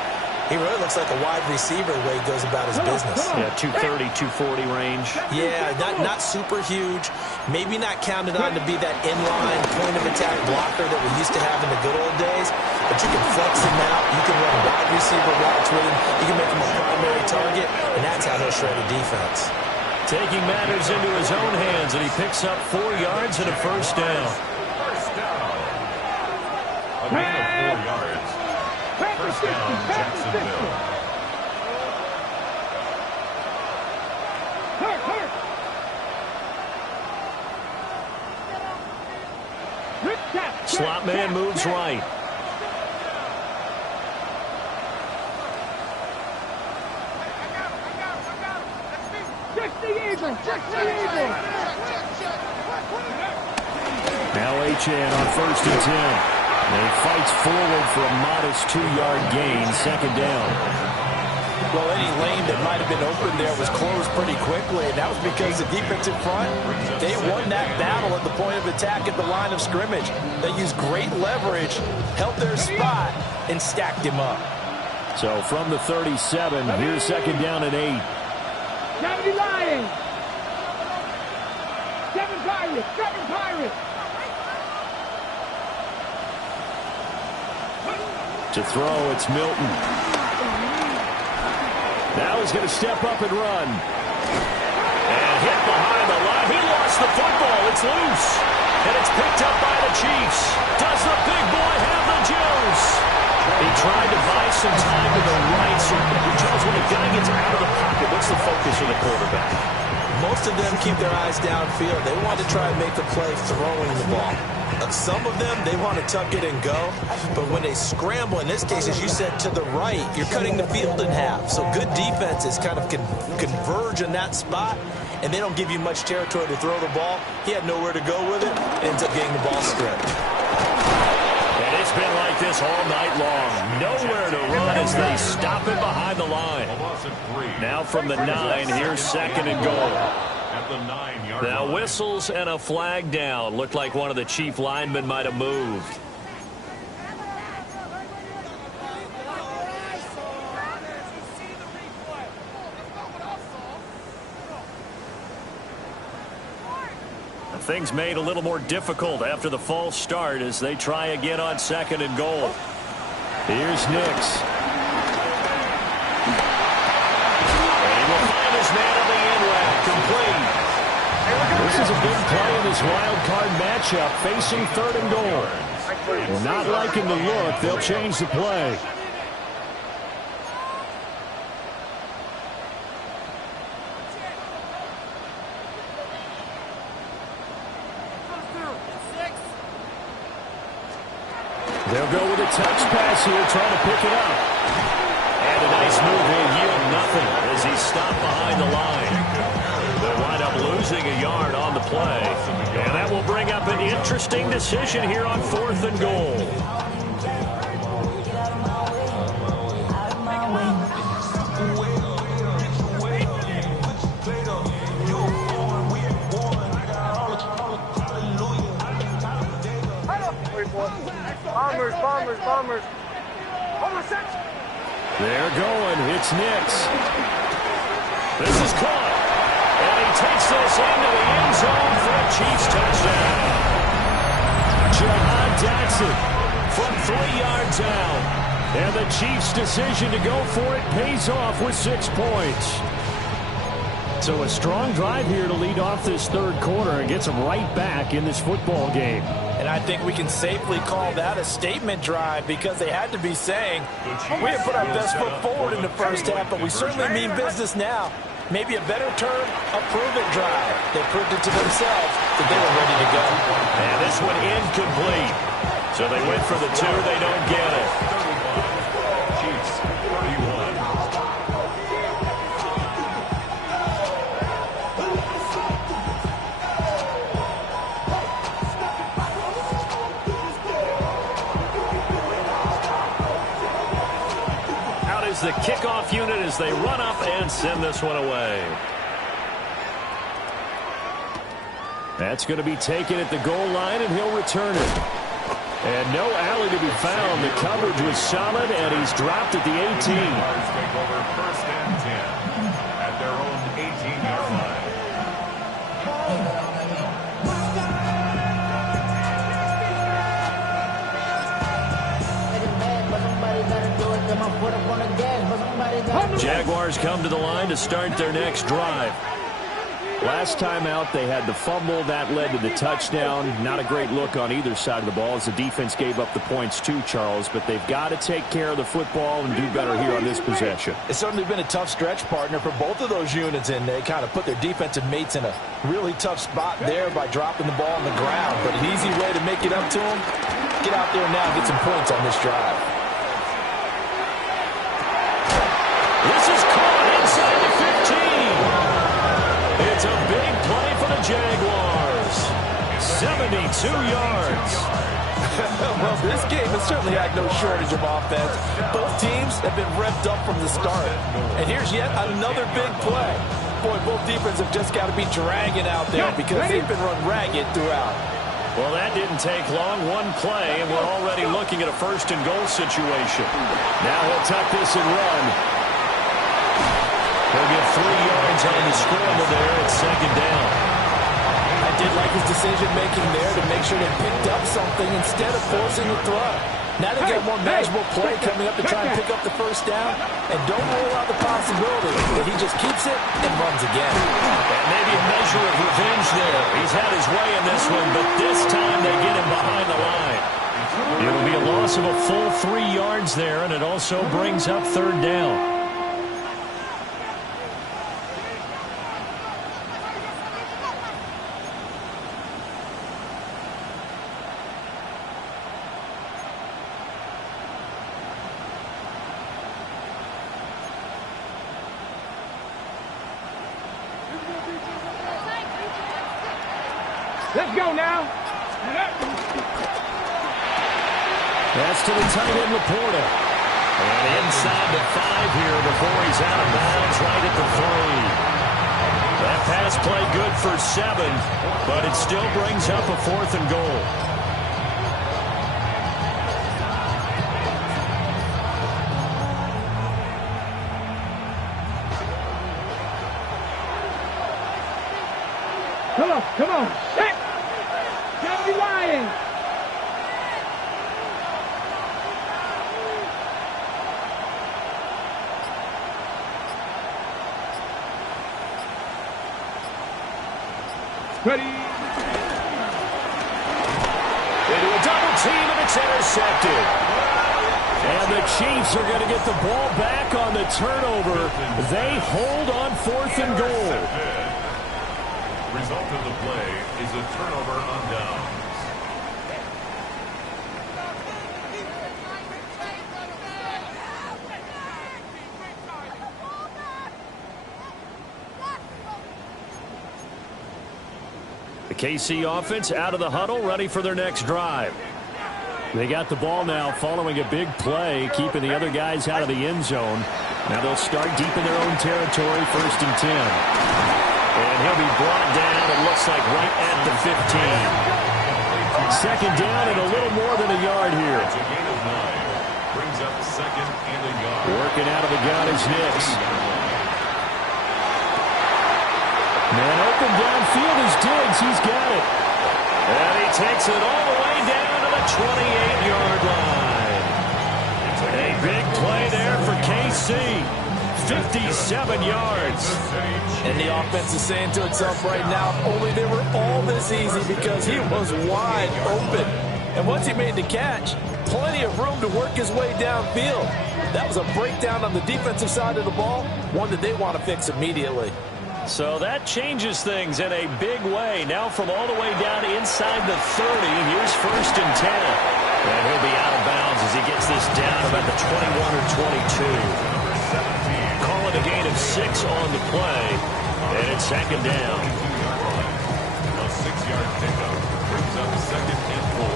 he really looks like a wide receiver the way he goes about his business. Yeah, 230, 240 range. Yeah, not super huge. Maybe not counted on to be that inline point-of-attack blocker that we used to have in the good old days. But you can flex him out. You can run wide receiver routes with him. You can make him a primary target, and that's how he'll shred a defense. Taking matters into his own hands, and he picks up 4 yards and a first down. First down. A gain of 4 yards. First down, Jacksonville. Slot man moves right. Now Achane on 1st and 10. And he fights forward for a modest 2-yard gain, 2nd down. Well, any lane that might have been open there was closed pretty quickly, and that was because the defensive front, they won that battle at the point of attack at the line of scrimmage. They used great leverage, held their spot, and stacked him up. So from the 37, here's 2nd down and 8. 70 Lions. 7 Pirates. 7 Pirates. To throw, it's Milton. Now he's going to step up and run. And hit behind the line. He lost the football. It's loose. And it's picked up by the Chiefs. Does the big boy have the juice? He tried to buy some time to the right. So, Charles, when a guy gets out of the pocket, what's the focus of the quarterback? Most of them keep their eyes downfield. They want to try and make a play throwing the ball. Some of them, they want to tuck it and go. But when they scramble, in this case, as you said, to the right, you're cutting the field in half. So good defenses kind of converge in that spot, and they don't give you much territory to throw the ball. He had nowhere to go with it. Ends up getting the ball stripped. And it's been like this all night long. Nowhere to run as they stop him behind the line. Now from the 9, here's 2nd and goal. At the 9-yard now line. whistles and a flag down. Looked like one of the Chief linemen might have moved. Things made a little more difficult after the false start as they try again on 2nd and goal. Here's Nix. And he will find his man on the end route. Complete. This is a big play in this wild card matchup, facing 3rd and goal. Not liking the look. They'll change the play. They'll go with a touch pass here, trying to pick it up. And a nice move will yield nothing as he's stopped behind the line. They'll wind up losing a yard on the play. And that will bring up an interesting decision here on 4th and goal. They're going. It's Nix. This is caught. And he takes this into the end zone for a Chiefs touchdown. Jahan Dotson from 3 yards out. And the Chiefs' decision to go for it pays off with 6 points. So a strong drive here to lead off this third quarter and gets them right back in this football game. And I think we can safely call that a statement drive because they had to be saying, we have put our best foot forward in the first half, but we certainly mean business now. Maybe a better term, a prove-it drive. They proved it to themselves that they were ready to go. And this one incomplete. So they went for the 2. They don't get it. Chiefs 31. The kickoff unit as they run up and send this one away. That's going to be taken at the goal line, and he'll return it. And no alley to be found. The coverage was solid, and he's dropped at the 18. Take over 1st and 10 at their own 18-yard line. Jaguars come to the line to start their next drive. Last time out, they had the fumble. That led to the touchdown. Not a great look on either side of the ball as the defense gave up the points too, Charles. But they've got to take care of the football and do better here on this possession. It's certainly been a tough stretch, partner, for both of those units, and they kind of put their defensive mates in a really tough spot there by dropping the ball on the ground. But an easy way to make it up to them, get out there now and get some points on this drive. This is caught inside the 15. It's a big play for the Jaguars. 72 yards. Well, this game has certainly had no shortage of offense. Both teams have been revved up from the start. And here's yet another big play. Boy, both defenses have just got to be dragging out there because they've been run ragged throughout. Well, that didn't take long. One play, and we're already looking at a 1st and goal situation. Now he'll tuck this and run. He'll get 3 yards on the scramble there at 2nd down. I did like his decision-making there to make sure they picked up something instead of forcing a throw. Now they've got a more manageable play coming up to try and pick up the 1st down. And don't rule out the possibility that he just keeps it and runs again. And maybe a measure of revenge there. He's had his way in this one, but this time they get him behind the line. It'll be a loss of a full 3 yards there, and it also brings up 3rd down. Let's go now. That's to the tight end, Laporta. And inside the 5 here before he's out of bounds right at the 3. That pass play good for 7, but it still brings up a 4th and goal. Come on. Set. Don't be lying. Ready. Into a double team, and it's intercepted. And the Chiefs are going to get the ball back on the turnover. They hold on 4th and goal. Result of the play is a turnover on downs. The KC offense out of the huddle, ready for their next drive. They got the ball now following a big play, keeping the other guys out of the end zone. Now they'll start deep in their own territory, 1st and 10. And he'll be brought down, it looks like, right at the 15. 2nd down and a little more than a yard here. Brings up second and a yard. Working out of the gun is Nix. Man open downfield is Diggs. He's got it. And he takes it all the way down to the 28-yard line. A big play there for KC. 57 yards. And the offense is saying to itself right now, only they were all this easy because he was wide open. And once he made the catch, plenty of room to work his way downfield. That was a breakdown on the defensive side of the ball, one that they want to fix immediately. So that changes things in a big way. Now from all the way down inside the 30, here's 1st and 10. And he'll be out of bounds as he gets this down about the 21 or 22. Calling a gain of 6 on the play, and it's 2nd down. A 6-yard pickup brings up 2nd and 4.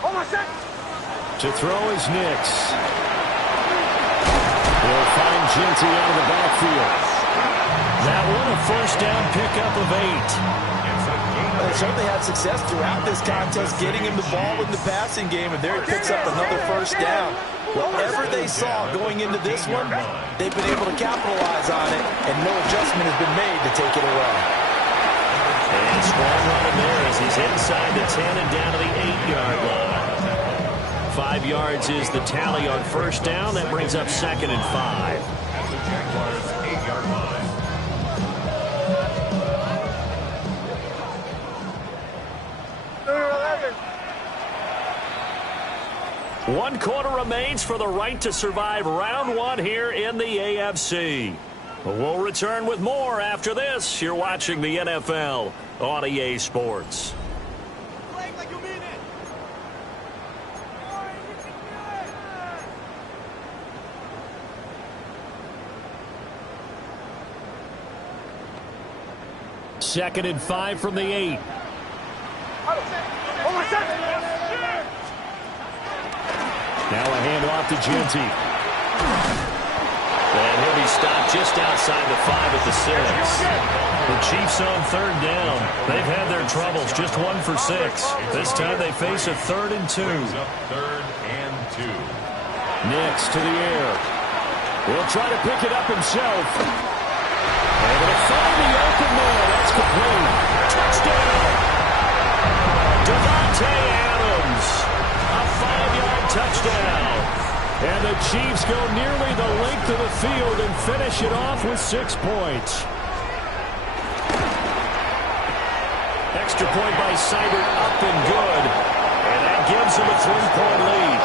Hold on, set. To throw is Nix. He'll find Genty out of the backfield. That one a 1st down pickup of 8. They certainly had success throughout this contest, getting him the ball in the passing game, and there he picks up another 1st down. Whatever they saw going into this one, they've been able to capitalize on it, and no adjustment has been made to take it away. And strong running there as he's inside the 10 and down to the 8-yard line. 5 yards is the tally on 1st down. That brings up 2nd and 5. At the Jaguars' 8-yard line. One quarter remains for the right to survive round 1 here in the AFC. We'll return with more after this. You're watching the NFL on EA Sports. Second and 5 from the 8. Now a handoff to Genty. And he'll be stopped just outside the 5 at the 6. The Chiefs on 3rd down. They've had their troubles, just 1 for 6. This time they face a 3rd and 2. Up 3rd and 2. Nix to the air. He'll try to pick it up himself. Able to find the open man. That's complete. Touchdown. Devontae Adams. A 5-yard touchdown. And the Chiefs go nearly the length of the field and finish it off with 6 points. Extra point by Seibert, up and good. And that gives him a 3-point lead.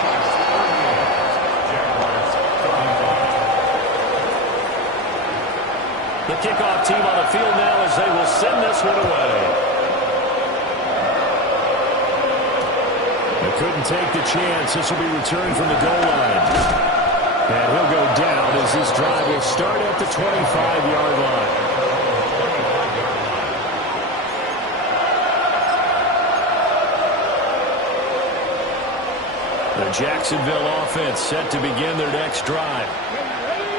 The kickoff team on the field now as they will send this one away. They couldn't take the chance. This will be returned from the goal line. And he'll go down as this drive will start at the 25-yard line. The Jacksonville offense set to begin their next drive.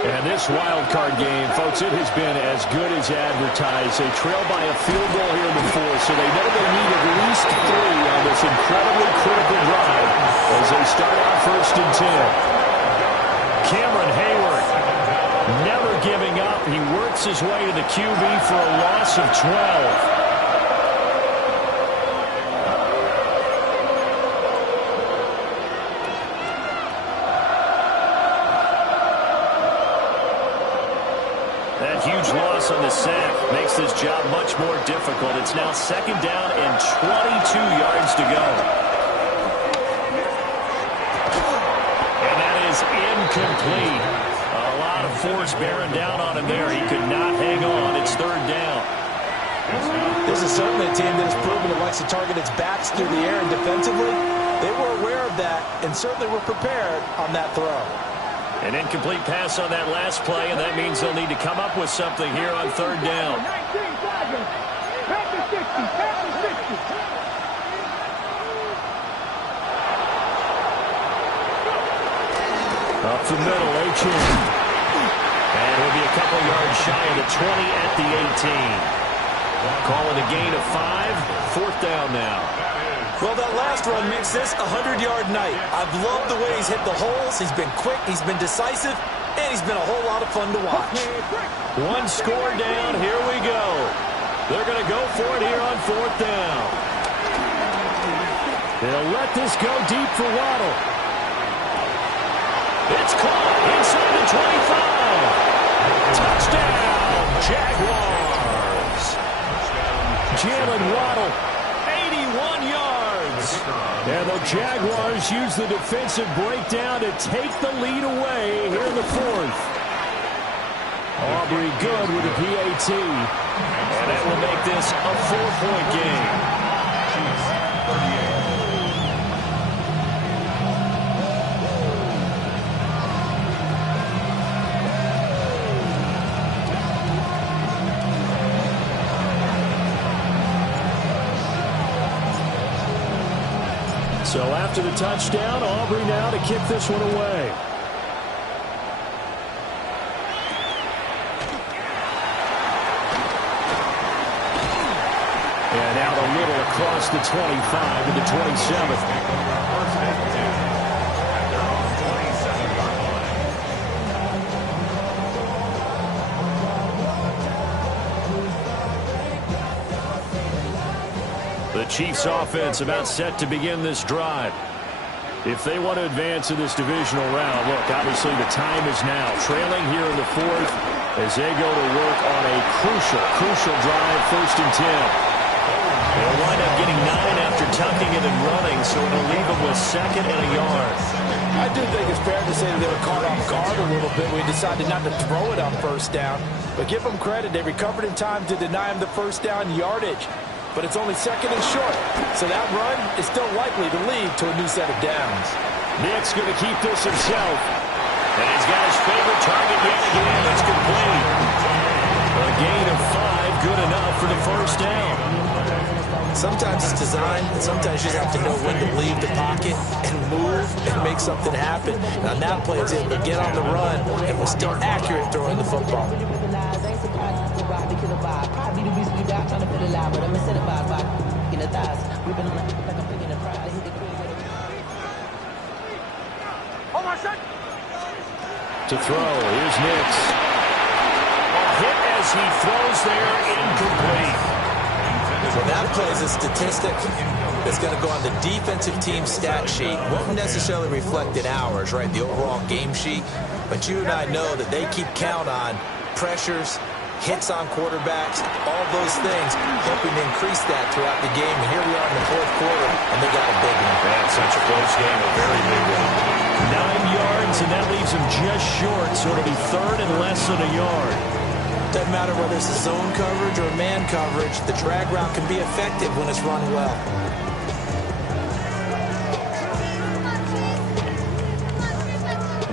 And this wild card game, folks, it has been as good as advertised. They trail by a field goal here in the 4th, so they know they need at least 3 on this incredibly critical drive as they start out 1st and 10. Cameron Hayward never giving up. He works his way to the QB for a loss of 12. That huge loss on the sack makes this job much more difficult. It's now 2nd down and 22 yards to go. And that is incomplete. A lot of force bearing down on him there. He could not hang on. It's 3rd down. This is certainly a team that has proven it likes to target its backs through the air, and defensively, they were aware of that and certainly were prepared on that throw. An incomplete pass on that last play, and that means they'll need to come up with something here on 3rd down. Up the middle, H.M. And it'll be a couple yards shy of the 20 at the 18. Calling a gain of 5, 4th down now. Well, that last run makes this a 100-yard night. I've loved the way he's hit the holes. He's been quick, he's been decisive, and he's been a whole lot of fun to watch. 1 score down. Here we go. They're going to go for it here on 4th down. They'll let this go deep for Waddle. It's caught inside the 25. Touchdown, Jaguars. Jalen Waddle, 81 yards. And the Jaguars use the defensive breakdown to take the lead away here in the 4th. Aubrey good with the PAT. And that will make this a 4-point game. So after the touchdown, Aubrey now to kick this one away. And out a little across the 25 to the 27. The Chiefs offense about set to begin this drive. If they want to advance in this divisional round, look, obviously the time is now. Trailing here in the 4th as they go to work on a crucial drive, 1st and 10. They'll wind up getting 9 after tucking it and running, so it'll leave them with 2nd and a yard. I do think it's fair to say that they were caught off guard a little bit. We decided not to throw it on 1st down. But give them credit. They recovered in time to deny him the 1st down yardage. But it's only 2nd and short. So that run is still likely to lead to a new set of downs. Nick's going to keep this himself. And he's got his favorite target yet again. It's complete. A gain of 5, good enough for the 1st down. Sometimes it's design, and sometimes you just have to know when to leave the pocket and move and make something happen. And on that play, he was able to get on the run and was still accurate throwing the football. To throw, here's Nix. A hit as he throws there, incomplete. Well, that play is a statistic that's going to go on the defensive team stat sheet. Won't necessarily reflect in ours, right, the overall game sheet. But you and I know that they keep count on pressures, hits on quarterbacks, all those things, hoping to increase that throughout the game. And here we are in the 4th quarter, and they got a big one. That's such a close game, a very big one. 9 yards, and that leaves him just short, so it'll be 3rd and less than a yard. Doesn't matter whether it's a zone coverage or man coverage, the drag route can be effective when it's run well.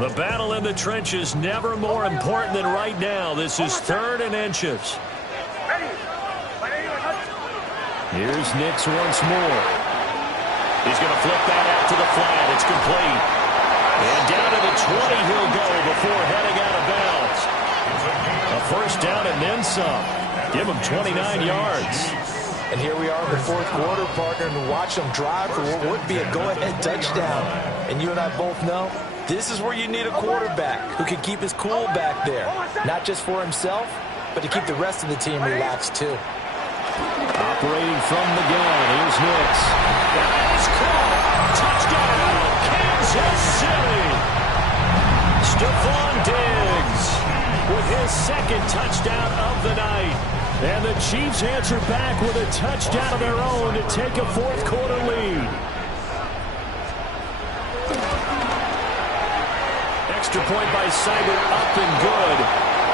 The battle in the trenches never more important than right now. This is 3rd and inches. Here's Nix once more. He's going to flip that out to the flat. It's complete. And down to the 20 he'll go before heading out of bounds. A 1st down and then some. Give him 29 yards. And here we are in the 4th quarter, partner, and watch them drive for what would be a go-ahead touchdown. And you and I both know this is where you need a quarterback who can keep his cool back there. Not just for himself, but to keep the rest of the team relaxed, too. Operating from the gun, here's Nix. That is caught. Touchdown, Kansas City. Stephon Diggs with his 2nd touchdown of the night. And the Chiefs answer back with a touchdown of their own to take a 4th quarter lead. Extra point by Seibert, up and good.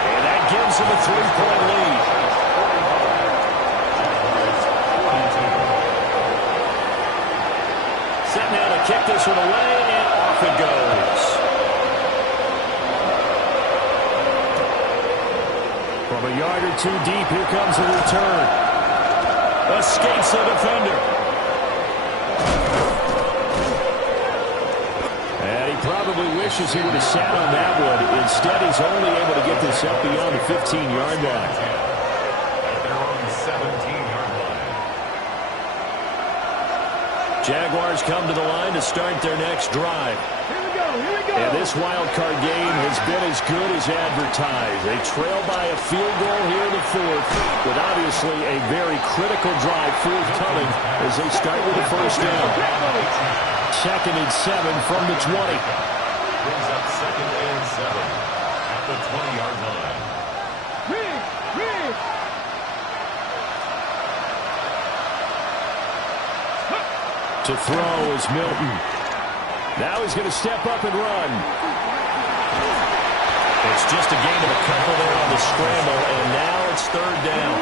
And that gives him a 3-point lead. Set now to kick this one away, and off it goes. From a yard or 2 deep, here comes the return. Escapes the defender. And he probably wishes he would have sat on that one. Instead, he's only able to get this up beyond the 15-yard line. At their own 17-yard line. Jaguars come to the line to start their next drive. And this wild card game has been as good as advertised. They trail by a field goal here in the fourth, with obviously a very critical drive forthcoming as they start with the first down. 2nd and 7 from the 20. Brings up 2nd and 7 at the 20-yard line. To throw is Milton. Now he's going to step up and run. It's just a gain of a couple there on the scramble, and now it's 3rd down.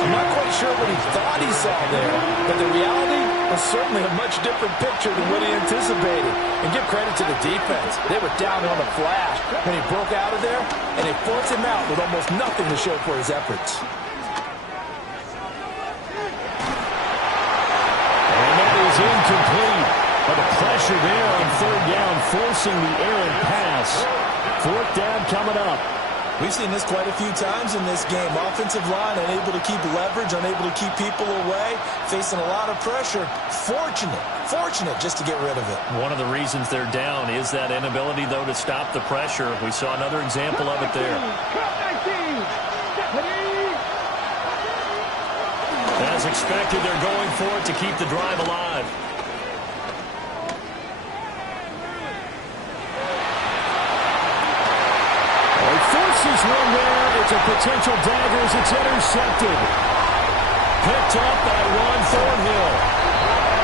I'm not quite sure what he thought he saw there, but the reality was certainly a much different picture than what he anticipated. And give credit to the defense. They were down on a flash when he broke out of there, and they forced him out with almost nothing to show for his efforts. Incomplete, but the pressure there on 3rd down, forcing the errant pass. 4th down coming up. We've seen this quite a few times in this game. Offensive line unable to keep leverage, unable to keep people away, facing a lot of pressure. Fortunate just to get rid of it. One of the reasons they're down is that inability, though, to stop the pressure. We saw another example of it there. As expected, they're going for it to keep the drive alive. He forces one there. It's a potential dagger as it's intercepted. Picked up by Ron Thornhill.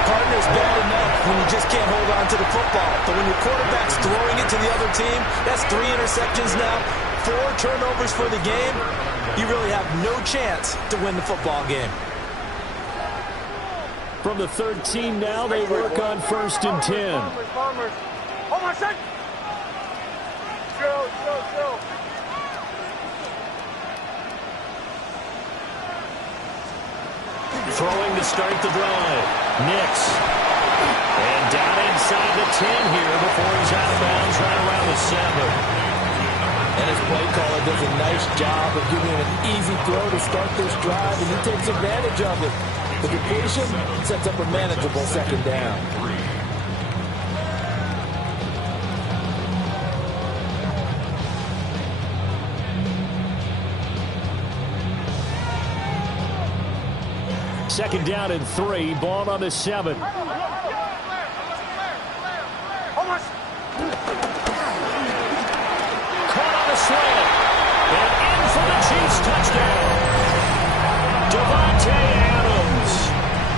Partner's bad enough when you just can't hold on to the football. But when your quarterback's throwing it to the other team, that's 3 interceptions now, 4 turnovers for the game. You really have no chance to win the football game. From the 13 now, they work on 1st and 10. Bombers. Hold on, set. Go. Throwing to start the drive. Nix. And down inside the 10 here before he's out of bounds right around the 7. And his play caller does a nice job of giving him an easy throw to start this drive, and he takes advantage of it. The completion sets up a manageable 2nd down. Second down and 3. Ball on the 7. Caught on a slant. And in for the Chiefs touchdown. Devontae Adams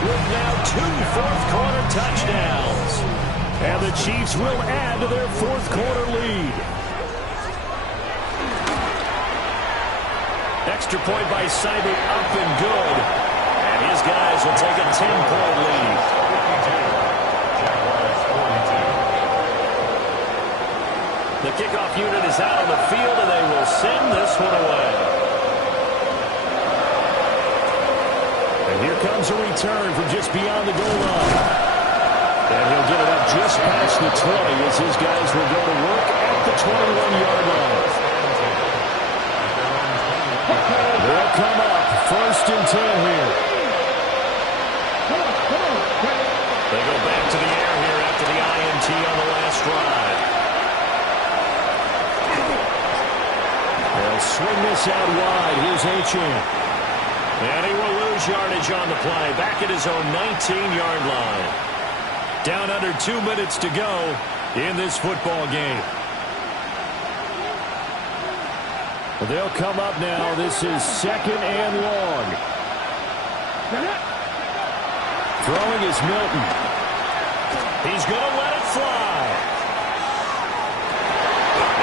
with now 2 fourth-quarter touchdowns. And the Chiefs will add to their fourth-quarter lead. Extra point by Seibert up and good. And his guys will take a 10-point lead. The kickoff unit is out on the field, and they will send this one away. And here comes a return from just beyond the goal line. And he'll get it up just past the 20 as his guys will go to work at the 21-yard line. They'll come up 1st and 10 here. They go back to the air here after the INT on the last drive. They'll swing this out wide. Here's Achane. And he will lose yardage on the play. Back at his own 19-yard line. Down under 2 minutes to go in this football game. They'll come up now. This is 2nd and long. Throwing is Milton. He's going to let it fly.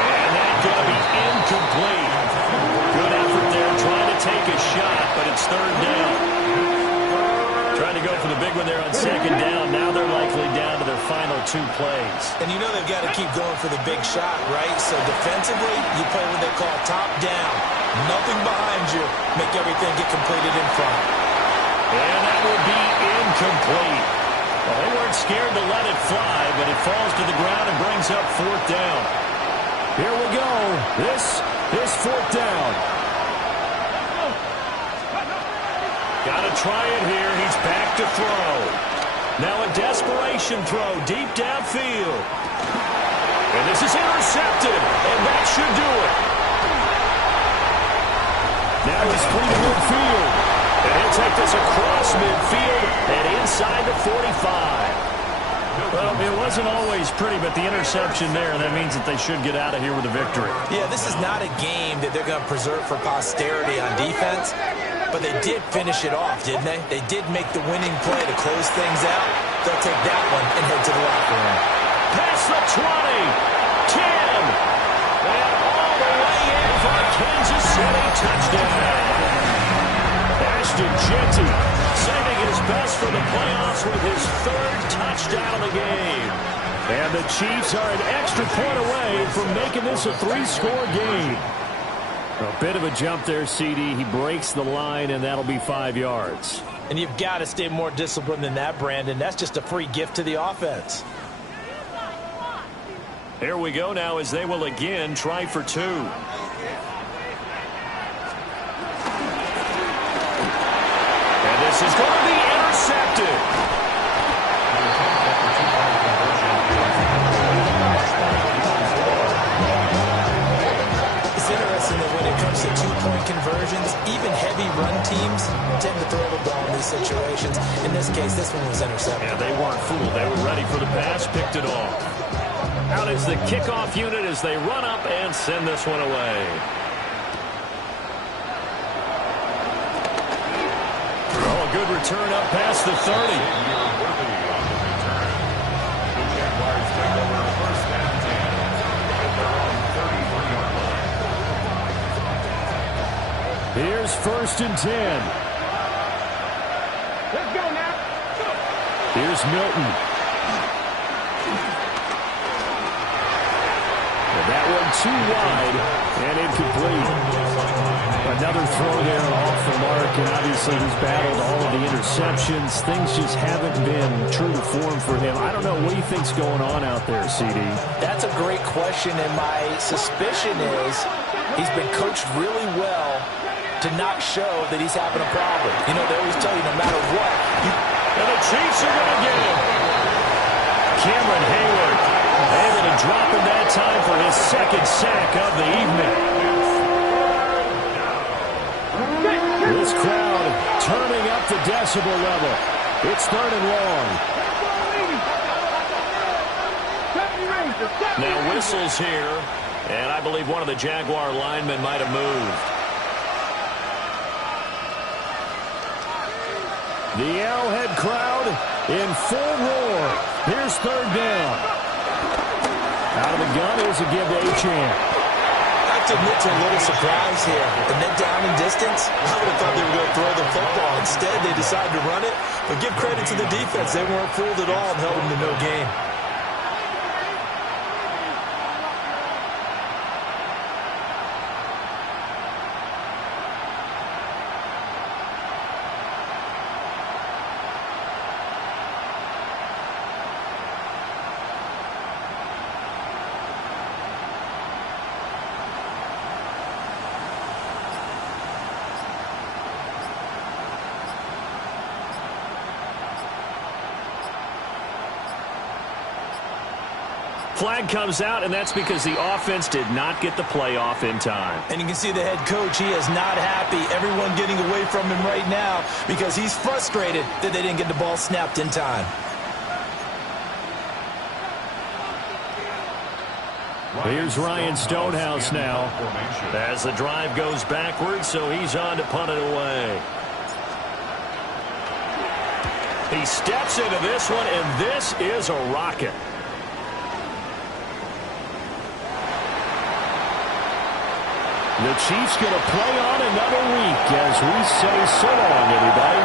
And that's going to be incomplete. Good effort there trying to take a shot, but it's 3rd down. Trying to go for the big one there on 2nd down. Now they're likely down to their final 2 plays. And you know they've got to keep going for the big shot, right? So defensively, you play what they call top down. Nothing behind you. Make everything get completed in front. And that will be incomplete. Well, they weren't scared to let it fly, but it falls to the ground and brings up 4th down. Here we go. This is 4th down. Got to try it here. He's back to throw. Now a desperation throw deep downfield. And this is intercepted, and that should do it. Now he's free to midfield. And he'll take this across midfield and inside the 45. Well, it wasn't always pretty, but the interception there, that means that they should get out of here with a victory. Yeah, this is not a game that they're going to preserve for posterity on defense, but they did finish it off, didn't they? They did make the winning play to close things out. They'll take that one and head to the locker room. Past the 20, 10, and all the way in for a Kansas City touchdown. Ashton Jeanty saving his best for the playoffs with his third touchdown of the game. And the Chiefs are an extra point away from making this a 3-score game. A bit of a jump there, CD. He breaks the line, and that'll be 5 yards. And you've got to stay more disciplined than that, Brandon. That's just a free gift to the offense. Here we go now as they will again try for 2. And this is going to be intercepted. It's interesting that when it comes to 2-point conversions, even heavy run teams tend to throw the ball in these situations. In this case, this one was intercepted. Yeah, they weren't fooled. They were ready for the pass, picked it off. Out is the kickoff unit as they run up and send this one away. Oh, a good return up past the 30. Here's 1st and 10. Let's go now. Here's Milton. And that one too wide and incomplete. Another throw there off the mark, and obviously he's battled all of the interceptions. Things just haven't been true to form for him. I don't know. What do you think's going on out there, CD? That's a great question, and my suspicion is he's been coached really well to not show that he's having a problem. You know, they always tell you no matter what. And the Chiefs are going to get him. Cameron Hayward able to drop him that time for his 2nd sack of the evening. This crowd turning up the decibel level. It's 3rd and long. Now whistles here, and I believe one of the Jaguar linemen might have moved. The Arrowhead crowd in full roar. Here's 3rd down. Out of the gun is a give to Achane. I have to admit to a little surprise here. And then down in distance, I would have thought they were going to throw the football. Instead, they decided to run it. But give credit to the defense. They weren't fooled at all and held them to no gain. Flag comes out, and that's because the offense did not get the play off in time. And you can see the head coach, he is not happy. Everyone getting away from him right now because he's frustrated that they didn't get the ball snapped in time. Here's Ryan Stonehouse now as the drive goes backwards, so he's on to punt it away. He steps into this one, and this is a rocket. The Chiefs going to play on another week as we say so long, everybody.